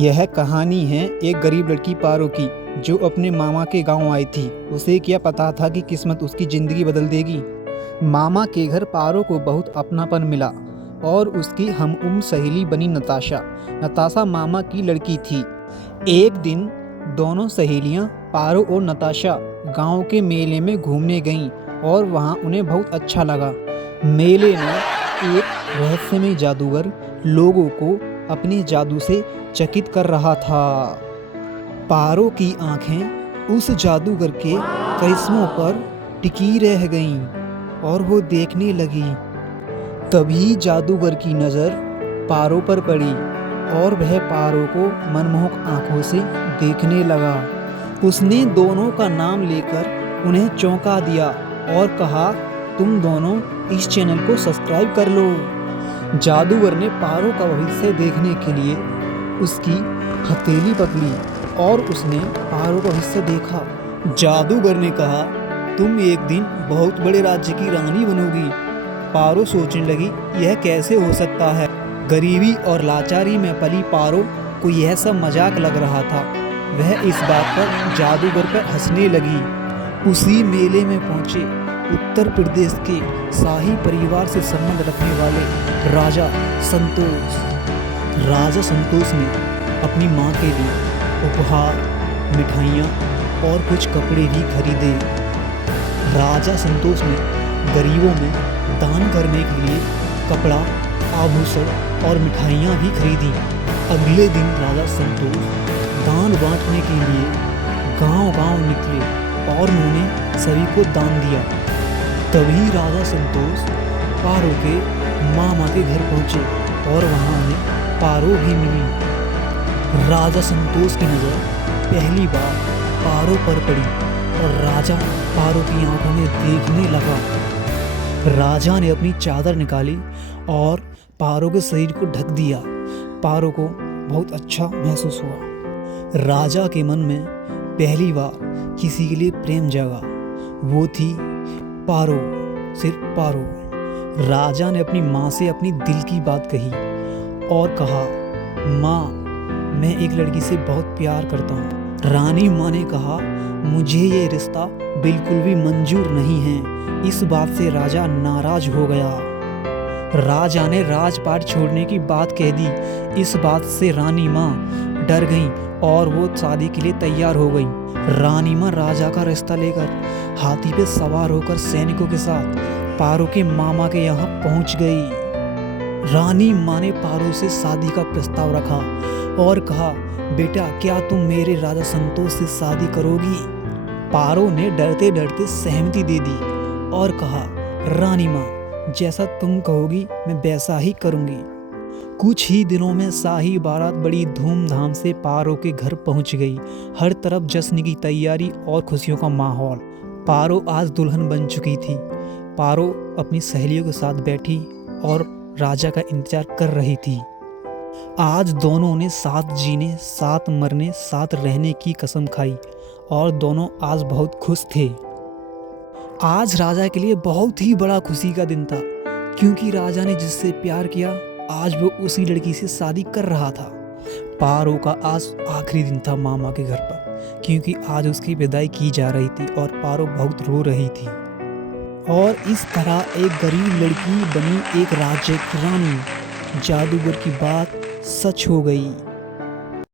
यह कहानी है एक गरीब लड़की पारो की, जो अपने मामा के गांव आई थी। उसे क्या पता था कि किस्मत उसकी ज़िंदगी बदल देगी। मामा के घर पारो को बहुत अपनापन मिला और उसकी हमउम्र सहेली बनी नताशा। नताशा मामा की लड़की थी। एक दिन दोनों सहेलियां पारो और नताशा गांव के मेले में घूमने गईं और वहां उन्हें बहुत अच्छा लगा। मेले में एक रहस्यमय जादूगर लोगों को अपने जादू से चकित कर रहा था। पारो की आंखें उस जादूगर के करिश्मों पर टिकी रह गईं और वो देखने लगी। तभी जादूगर की नज़र पारो पर पड़ी और वह पारो को मनमोहक आंखों से देखने लगा। उसने दोनों का नाम लेकर उन्हें चौंका दिया और कहा, तुम दोनों इस चैनल को सब्सक्राइब कर लो। जादूगर ने पारो का भविष्य देखने के लिए उसकी हथेली पकड़ी और उसने पारो का भविष्य देखा। जादूगर ने कहा, तुम एक दिन बहुत बड़े राज्य की रानी बनोगी। पारो सोचने लगी, यह कैसे हो सकता है। गरीबी और लाचारी में पली पारो को यह सब मजाक लग रहा था। वह इस बात पर जादूगर पर हंसने लगी। उसी मेले में पहुंचे उत्तर प्रदेश के शाही परिवार से संबंध रखने वाले राजा संतोष। राजा संतोष ने अपनी माँ के लिए उपहार, मिठाइयाँ और कुछ कपड़े भी खरीदे। राजा संतोष ने गरीबों में दान करने के लिए कपड़ा, आभूषण और मिठाइयाँ भी खरीदी। अगले दिन राजा संतोष दान बांटने के लिए गांव-गांव निकले और उन्होंने सभी को दान दिया। तभी राजा संतोष पारो के मामा के घर पहुँचे और वहाँ उन्हें पारो भी मिली। राजा संतोष की नज़र पहली बार पारो पर पड़ी और राजा पारो की आंखों में देखने लगा। राजा ने अपनी चादर निकाली और पारो के शरीर को ढक दिया। पारो को बहुत अच्छा महसूस हुआ। राजा के मन में पहली बार किसी के लिए प्रेम जागा। वो थी पारो, सिर्फ पारो। राजा ने अपनी माँ से अपनी दिल की बात कही और कहा, माँ, मैं एक लड़की से बहुत प्यार करता हूँ। रानी माँ ने कहा, मुझे ये रिश्ता बिल्कुल भी मंजूर नहीं है। इस बात से राजा नाराज हो गया। राजा ने राजपाट छोड़ने की बात कह दी। इस बात से रानी माँ डर गई और वो शादी के लिए तैयार हो गई। रानी माँ राजा का रिश्ता लेकर हाथी पे सवार होकर सैनिकों के साथ पारो के मामा के यहाँ पहुँच गई। रानी माँ ने पारो से शादी का प्रस्ताव रखा और कहा, बेटा, क्या तुम मेरे राजा संतोष से शादी करोगी? पारो ने डरते डरते सहमति दे दी और कहा, रानी माँ, जैसा तुम कहोगी मैं वैसा ही करूँगी। कुछ ही दिनों में शाही बारात बड़ी धूमधाम से पारो के घर पहुंच गई। हर तरफ जश्न की तैयारी और खुशियों का माहौल। पारो आज दुल्हन बन चुकी थी। पारो अपनी सहेलियों के साथ बैठी और राजा का इंतजार कर रही थी। आज दोनों ने साथ जीने, साथ मरने, साथ रहने की कसम खाई और दोनों आज बहुत खुश थे। आज राजा के लिए बहुत ही बड़ा खुशी का दिन था, क्योंकि राजा ने जिससे प्यार किया आज वो उसी लड़की से शादी कर रहा था। पारो का आज आखिरी दिन था मामा के घर पर, क्योंकि आज उसकी विदाई की जा रही थी और पारो बहुत रो रही थी। और इस तरह एक गरीब लड़की बनी एक राज्य की रानी। जादूगर की बात सच हो गई।